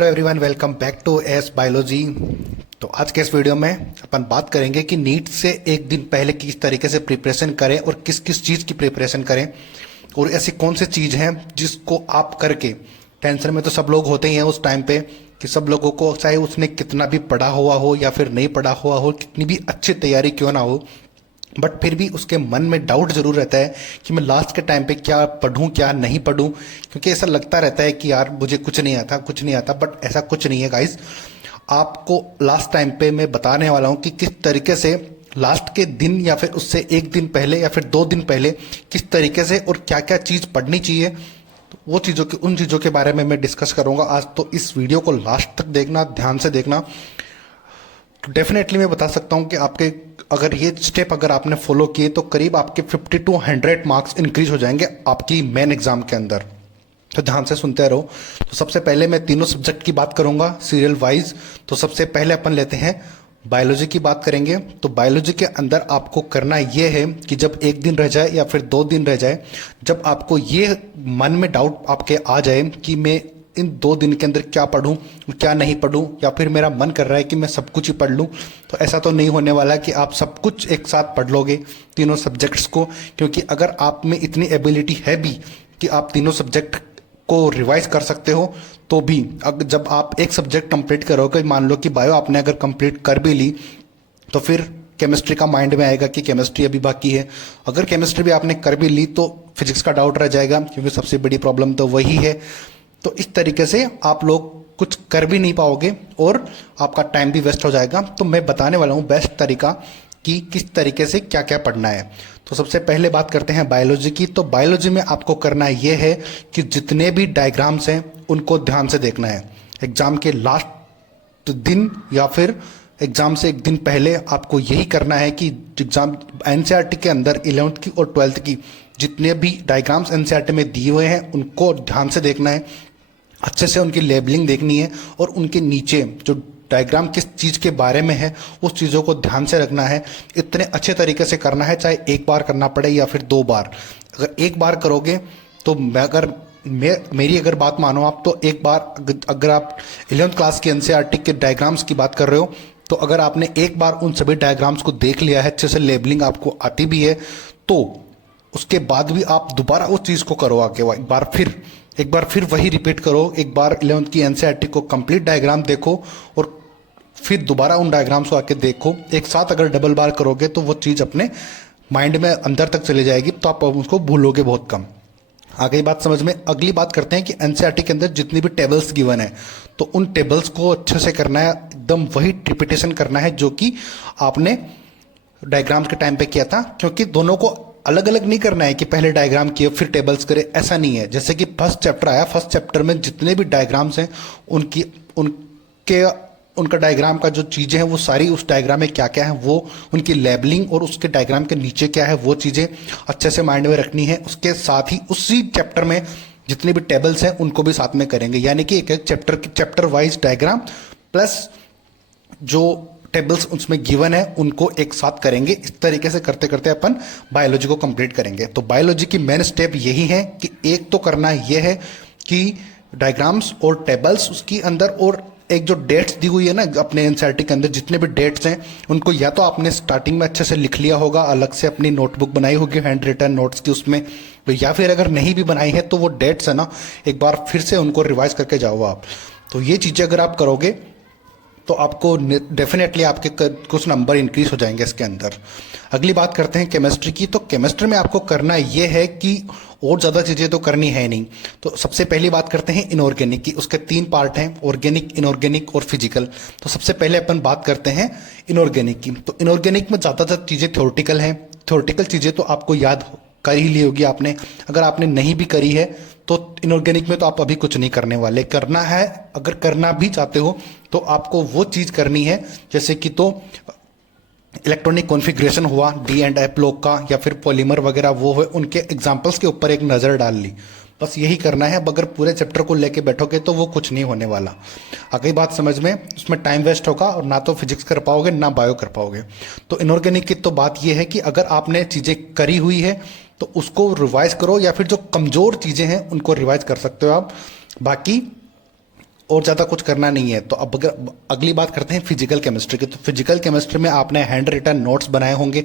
Hello everyone, welcome back to S biology. तो आज के इस वीडियो में अपन बात करेंगे कि नीट से एक दिन पहले किस तरीके से प्रिपरेशन करें और किस किस चीज़ की प्रिपरेशन करें, और ऐसी कौन सी चीज़ है जिसको आप करके टेंशन में तो सब लोग होते ही हैं उस टाइम पे कि सब लोगों को, चाहे उसने कितना भी पढ़ा हुआ हो या फिर नहीं पढ़ा हुआ हो, कितनी भी अच्छी तैयारी क्यों ना हो, बट फिर भी उसके मन में डाउट जरूर रहता है कि मैं लास्ट के टाइम पे क्या पढूं क्या नहीं पढूं, क्योंकि ऐसा लगता रहता है कि यार मुझे कुछ नहीं आता। बट ऐसा कुछ नहीं है गाइस। आपको लास्ट टाइम पे मैं बताने वाला हूं कि किस तरीके से लास्ट के दिन या फिर उससे एक दिन पहले या फिर 2 दिन पहले किस तरीके से और क्या क्या चीज़ पढ़नी चाहिए। तो वो उन चीज़ों के बारे में मैं डिस्कस करूंगा आज। तो इस वीडियो को लास्ट तक देखना, ध्यान से देखना। तो डेफिनेटली मैं बता सकता हूं कि आपके अगर ये स्टेप अगर आपने फॉलो किए तो करीब आपके 50 to 100 मार्क्स इंक्रीज हो जाएंगे आपकी मेन एग्जाम के अंदर। तो ध्यान से सुनते रहो। तो सबसे पहले मैं तीनों सब्जेक्ट की बात करूंगा सीरियल वाइज। तो सबसे पहले अपन लेते हैं बायोलॉजी की बात करेंगे। तो बायोलॉजी के अंदर आपको करना यह है कि जब एक दिन रह जाए या फिर 2 दिन रह जाए, जब आपको ये मन में डाउट आपके आ जाए कि मैं इन 2 दिन के अंदर क्या पढूं क्या नहीं पढूं, या फिर मेरा मन कर रहा है कि मैं सब कुछ ही पढ़ लूं, तो ऐसा तो नहीं होने वाला कि आप सब कुछ एक साथ पढ़ लोगे तीनों सब्जेक्ट्स को। क्योंकि अगर आप में इतनी एबिलिटी है भी कि आप तीनों सब्जेक्ट को रिवाइज कर सकते हो, तो भी अगर जब आप एक सब्जेक्ट कंप्लीट करोगे, मान लो कि बायो आपने अगर कंप्लीट कर भी ली, तो फिर केमिस्ट्री का माइंड में आएगा कि केमिस्ट्री अभी बाकी है। अगर केमिस्ट्री भी आपने कर भी ली तो फिजिक्स का डाउट रह जाएगा, क्योंकि सबसे बड़ी प्रॉब्लम तो वही है। तो इस तरीके से आप लोग कुछ कर भी नहीं पाओगे और आपका टाइम भी वेस्ट हो जाएगा। तो मैं बताने वाला हूँ बेस्ट तरीका कि किस तरीके से क्या क्या पढ़ना है। तो सबसे पहले बात करते हैं बायोलॉजी की। तो बायोलॉजी में आपको करना यह है कि जितने भी डायग्राम्स हैं उनको ध्यान से देखना है। एग्जाम के लास्ट दिन या फिर एग्जाम से एक दिन पहले आपको यही करना है कि एग्जाम एनसीईआरटी के अंदर 11th की और 12th की जितने भी डायग्राम्स एनसीईआरटी में दिए हुए हैं उनको ध्यान से देखना है, अच्छे से उनकी लेबलिंग देखनी है, और उनके नीचे जो डायग्राम किस चीज़ के बारे में है उस चीज़ों को ध्यान से रखना है। इतने अच्छे तरीके से करना है, चाहे एक बार करना पड़े या फिर 2 बार। अगर एक बार करोगे तो मेरी अगर बात मानो आप, तो एक बार अगर आप 11th क्लास की एनसीईआरटी के डायग्राम्स की बात कर रहे हो, तो अगर आपने एक बार उन सभी डायग्राम्स को देख लिया है, अच्छे से लेबलिंग आपको आती भी है, तो उसके बाद भी आप दोबारा उस चीज़ को करो आगे, एक बार फिर वही रिपीट करो। एक बार 11th की एनसीईआरटी को कंप्लीट डायग्राम देखो और फिर दोबारा उन डायग्राम्स को आके देखो। एक साथ अगर डबल बार करोगे तो वो चीज़ अपने माइंड में अंदर तक चली जाएगी, तो आप उसको भूलोगे बहुत कम। आ गई बात समझ में। अगली बात करते हैं कि एनसीईआरटी के अंदर जितनी भी टेबल्स गिवन है, तो उन टेबल्स को अच्छे से करना है, एकदम वही रिपीटेशन करना है जो कि आपने डायग्राम्स के टाइम पे किया था। क्योंकि दोनों को अलग अलग नहीं करना है कि पहले डायग्राम किए फिर टेबल्स करे, ऐसा नहीं है। जैसे कि फर्स्ट चैप्टर आया, फर्स्ट चैप्टर में जितने भी डायग्राम्स हैं उनका डायग्राम का जो चीज़ें हैं वो सारी उस डायग्राम में क्या क्या है, वो उनकी लेबलिंग और उसके डायग्राम के नीचे क्या है, वो चीज़ें अच्छे से माइंड में रखनी है। उसके साथ ही उसी चैप्टर में जितने भी टेबल्स हैं उनको भी साथ में करेंगे, यानी कि एक एक चैप्टर वाइज डायग्राम प्लस जो टेबल्स उसमें गिवन है उनको एक साथ करेंगे। इस तरीके से करते करते अपन बायोलॉजी को कंप्लीट करेंगे। तो बायोलॉजी की मेन स्टेप यही है कि एक तो करना यह है कि डायग्राम्स और टेबल्स उसकी अंदर, और एक जो डेट्स दी हुई है ना अपने एनसीईआरटी के अंदर, जितने भी डेट्स हैं उनको या तो आपने स्टार्टिंग में अच्छे से लिख लिया होगा, अलग से अपनी नोटबुक बनाई होगी हैंड रिटन नोट्स की उसमें, तो या फिर अगर नहीं भी बनाई है तो वो डेट्स है ना, एक बार फिर से उनको रिवाइज करके जाओ आप। तो ये चीज़ें अगर आप करोगे तो आपको डेफिनेटली आपके कुछ नंबर इंक्रीज हो जाएंगे इसके अंदर। अगली बात करते हैं केमिस्ट्री की। तो केमिस्ट्री में आपको करना ये है कि और ज़्यादा चीज़ें तो करनी है नहीं। तो सबसे पहली बात करते हैं इनऑर्गेनिक की। उसके 3 पार्ट हैं, ऑर्गेनिक, इनऑर्गेनिक और फिजिकल। तो सबसे पहले अपन बात करते हैं इनऑर्गेनिक की। तो इनऑर्गेनिक में ज़्यादातर चीज़ें थ्योरेटिकल हैं। थ्योरेटिकल चीज़ें तो आपको याद कर ही ली होगी आपने। अगर आपने नहीं भी करी है तो इनऑर्गेनिक में तो आप अभी कुछ नहीं करने वाले। करना है, अगर करना भी चाहते हो तो आपको वो चीज़ करनी है, जैसे कि तो इलेक्ट्रॉनिक कॉन्फ़िगरेशन हुआ, D&F ब्लॉक का, या फिर पॉलीमर वगैरह वो है, उनके एग्जाम्पल्स के ऊपर एक नज़र डाल ली, बस यही करना है। अगर पूरे चैप्टर को लेके बैठोगे तो वो कुछ नहीं होने वाला। अगली बात समझ में, उसमें टाइम वेस्ट होगा और ना तो फिजिक्स कर पाओगे ना बायो कर पाओगे। तो इनऑर्गेनिक की तो बात ये है कि अगर आपने चीज़ें करी हुई है तो उसको रिवाइज करो, या फिर जो कमज़ोर चीज़ें हैं उनको रिवाइज कर सकते हो आप। बाकी और ज़्यादा कुछ करना नहीं है। तो अब अगर अगली बात करते हैं फिजिकल केमिस्ट्री की, तो फिजिकल केमिस्ट्री में आपने हैंड रिटन नोट्स बनाए होंगे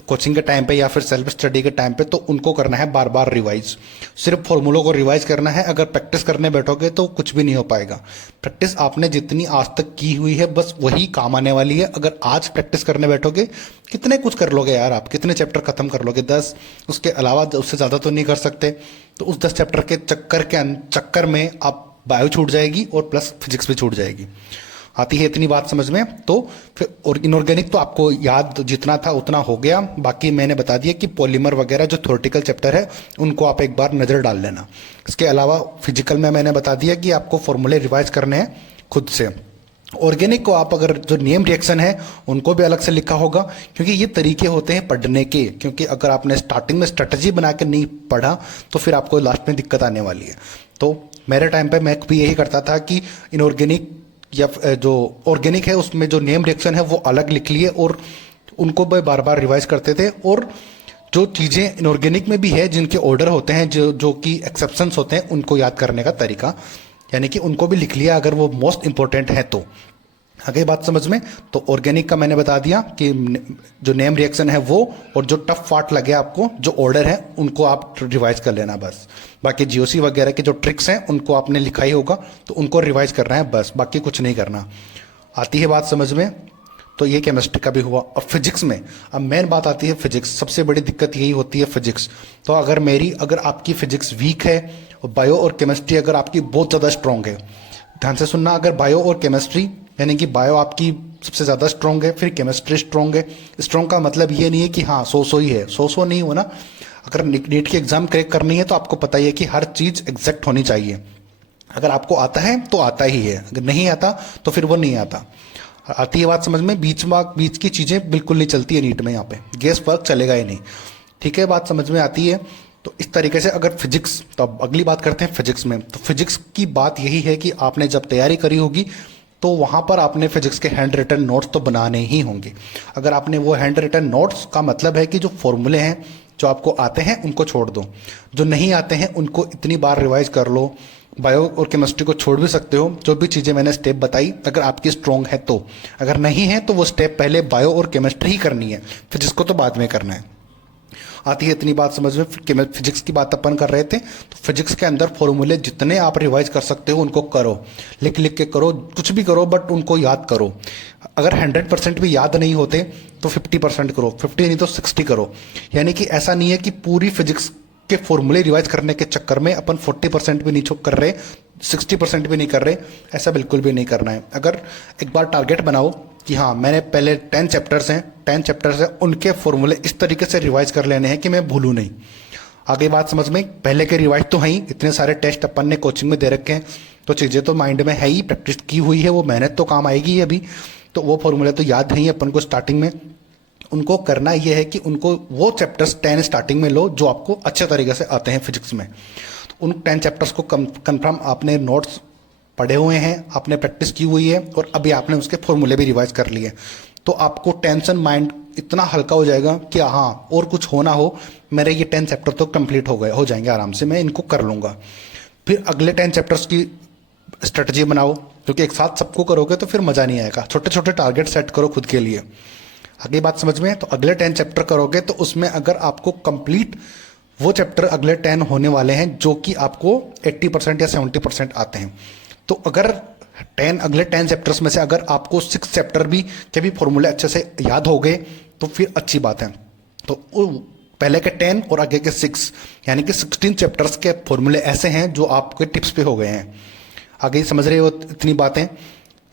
कोचिंग के टाइम पे या फिर सेल्फ स्टडी के टाइम पे, तो उनको करना है बार बार रिवाइज। सिर्फ फॉर्मूलों को रिवाइज करना है। अगर प्रैक्टिस करने बैठोगे तो कुछ भी नहीं हो पाएगा। प्रैक्टिस आपने जितनी आज तक की हुई है बस वही काम आने वाली है। अगर आज प्रैक्टिस करने बैठोगे कितने कुछ कर लोगे यार, आप कितने चैप्टर खत्म कर लोगे, 10। उसके अलावा उससे ज़्यादा तो नहीं कर सकते। तो उस 10 चैप्टर के चक्कर में आप बायो छूट जाएगी और प्लस फिजिक्स भी छूट जाएगी। आती है इतनी बात समझ में? तो फिर और इनऑर्गेनिक तो आपको याद जितना था उतना हो गया। बाकी मैंने बता दिया कि पॉलीमर वगैरह जो थ्योरेटिकल चैप्टर है उनको आप एक बार नज़र डाल लेना। इसके अलावा फिजिकल में मैंने बता दिया कि आपको फॉर्मूले रिवाइज करने हैं खुद से। ऑर्गेनिक को आप अगर जो नेम रिएक्शन है उनको भी अलग से लिखा होगा, क्योंकि ये तरीके होते हैं पढ़ने के। क्योंकि अगर आपने स्टार्टिंग में स्ट्रेटजी बना के नहीं पढ़ा तो फिर आपको लास्ट में दिक्कत आने वाली है। तो मेरे टाइम पे मैं भी यही करता था कि इनऑर्गेनिक या जो ऑर्गेनिक है उसमें जो नेम रिएक्शन है वो अलग लिख लिए और उनको भी बार बार रिवाइज करते थे। और जो चीज़ें इनऑर्गेनिक में भी है जिनके ऑर्डर होते हैं, जो कि एक्सेप्शंस होते हैं, उनको याद करने का तरीका, यानी कि उनको भी लिख लिया अगर वो मोस्ट इंपॉर्टेंट है तो। आगे बात समझ में? तो ऑर्गेनिक का मैंने बता दिया कि जो नेम रिएक्शन है वो, और जो टफ पार्ट लगे आपको जो ऑर्डर है उनको आप रिवाइज कर लेना बस। बाकी जीओसी वगैरह के जो ट्रिक्स हैं उनको आपने लिखा ही होगा तो उनको रिवाइज करना है बस, बाकी कुछ नहीं करना। आती है बात समझ में? तो ये केमिस्ट्री का भी हुआ। अब फिजिक्स में, अब मेन बात आती है फिजिक्स। सबसे बड़ी दिक्कत यही होती है फिजिक्स। तो अगर आपकी फिजिक्स वीक है और बायो और केमिस्ट्री अगर आपकी बहुत ज़्यादा स्ट्रॉन्ग है, ध्यान से सुनना, अगर बायो और केमिस्ट्री यानी कि बायो आपकी सबसे ज़्यादा स्ट्रॉन्ग है, फिर केमिस्ट्री स्ट्रॉन्ग है। स्ट्रॉन्ग का मतलब ये नहीं है कि हाँ 100 ही है, 100 नहीं हो ना। अगर नीट की एग्जाम क्रैक करनी है तो आपको पता ही है कि हर चीज़ एग्जैक्ट होनी चाहिए। अगर आपको आता है तो आता ही है, अगर नहीं आता तो फिर वो नहीं आता। आती है बात समझ में? बीच की चीज़ें बिल्कुल नहीं चलती है नीट में, यहाँ पे गेस वर्क चलेगा ही नहीं। ठीक है, बात समझ में आती है? तो इस तरीके से अगर फिजिक्स, तो अब अगली बात करते हैं फिजिक्स में। तो फिजिक्स की बात यही है कि आपने जब तैयारी करी होगी तो वहाँ पर आपने फिजिक्स के हैंड रिटन नोट्स तो बनाने ही होंगे। अगर आपने वो हैंड रिटन नोट्स का मतलब है कि जो फॉर्मूले हैं जो आपको आते हैं उनको छोड़ दो, जो नहीं आते हैं उनको इतनी बार रिवाइज कर लो। बायो और केमिस्ट्री को छोड़ भी सकते हो, जो भी चीज़ें मैंने स्टेप बताई अगर आपकी स्ट्रॉन्ग है तो। अगर नहीं है तो वो स्टेप पहले बायो और केमिस्ट्री ही करनी है, फिजिक्स को तो बाद में करना है। आती है इतनी बात समझ में? फिजिक्स की बात अपन कर रहे थे, तो फिजिक्स के अंदर फॉर्मूले जितने आप रिवाइज कर सकते हो उनको करो, लिख लिख के करो, कुछ भी करो बट उनको याद करो। अगर 100% भी याद नहीं होते तो 50% करो, 50 नहीं तो 60 करो। यानी कि ऐसा नहीं है कि पूरी फिजिक्स के फॉर्मूले रिवाइज करने के चक्कर में अपन 40% भी नहीं कर रहे, 60% भी नहीं कर रहे, ऐसा बिल्कुल भी नहीं करना है। अगर एक बार टारगेट बनाओ कि हाँ मैंने पहले 10 चैप्टर्स हैं उनके फॉर्मूले इस तरीके से रिवाइज कर लेने हैं कि मैं भूलूं नहीं। आगे बात समझ में? पहले के रिवाइज तो है ही, इतने सारे टेस्ट अपन ने कोचिंग में दे रखे हैं तो चीज़ें तो माइंड में है ही, प्रैक्टिस की हुई है, वो मेहनत तो काम आएगी अभी। तो वो फॉर्मूले तो याद नहीं है अपन को स्टार्टिंग में। उनको करना ये है कि उनको वो चैप्टर्स 10 स्टार्टिंग में लो जो आपको अच्छे तरीके से आते हैं फिजिक्स में। तो उन 10 चैप्टर्स को कन्फर्म आपने नोट्स पढ़े हुए हैं, आपने प्रैक्टिस की हुई है और अभी आपने उसके फॉर्मूले भी रिवाइज कर लिए, तो आपको टेंशन माइंड इतना हल्का हो जाएगा कि हाँ और कुछ हो ना हो, मेरे ये 10 चैप्टर तो कंप्लीट हो जाएंगे आराम से, मैं इनको कर लूँगा। फिर अगले 10 चैप्टर्स की स्ट्रेटजी बनाओ, क्योंकि एक साथ सबको करोगे तो फिर मज़ा नहीं आएगा। छोटे छोटे टारगेट सेट करो खुद के लिए। आगे बात समझ में? तो अगले 10 चैप्टर करोगे तो उसमें अगर आपको कंप्लीट वो चैप्टर अगले 10 होने वाले हैं जो कि आपको 80% या 70% आते हैं, तो अगर अगले 10 चैप्टर्स में से अगर आपको 6 चैप्टर भी के भी फॉर्मूले अच्छे से याद हो गए तो फिर अच्छी बात है। तो पहले के 10 और आगे के 6 यानी कि 16 चैप्टर्स के फॉर्मूले ऐसे हैं जो आपके टिप्स पे हो गए हैं। आगे समझ रहे हो इतनी बातें?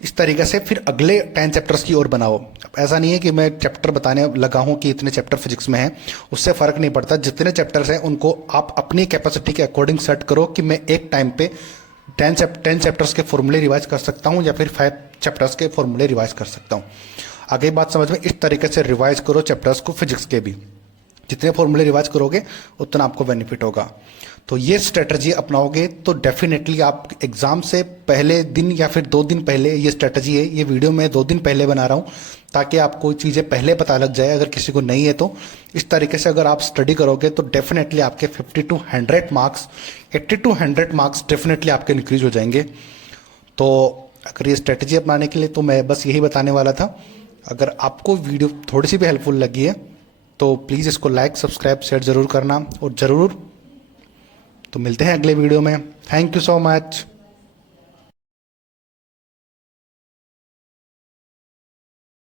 इस तरीके से फिर अगले 10 चैप्टर्स की ओर बनाओ। ऐसा नहीं है कि मैं चैप्टर बताने लगा हूँ कि इतने चैप्टर फिजिक्स में हैं, उससे फ़र्क नहीं पड़ता। जितने चैप्टर्स हैं उनको आप अपनी कैपेसिटी के अकॉर्डिंग सेट करो कि मैं एक टाइम पे 10 चैप्टर्स के फॉर्मूले रिवाइज कर सकता हूँ या फिर 5 चैप्टर्स के फॉर्मूले रिवाइज कर सकता हूँ। आगे बात समझ में? इस तरीके से रिवाइज करो चैप्टर्स को फिजिक्स के भी। जितने फॉर्मूले रिवाइज करोगे उतना आपको बेनिफिट होगा। तो ये स्ट्रेटजी अपनाओगे तो डेफिनेटली आप एग्ज़ाम से पहले दिन या फिर 2 दिन पहले, ये स्ट्रेटजी है, ये वीडियो मैं 2 दिन पहले बना रहा हूँ ताकि आपको चीज़ें पहले पता लग जाए, अगर किसी को नहीं है तो। इस तरीके से अगर आप स्टडी करोगे तो डेफिनेटली आपके 50 to 100 marks, 80 to 100 marks definitely आपके इंक्रीज हो जाएंगे। तो अगर ये स्ट्रेटजी अपनाने के लिए तो मैं बस यही बताने वाला था। अगर आपको वीडियो थोड़ी सी भी हेल्पफुल लगी है तो प्लीज़ इसको लाइक सब्सक्राइब शेयर ज़रूर करना, और ज़रूर तो मिलते हैं अगले वीडियो में। Thank you so much.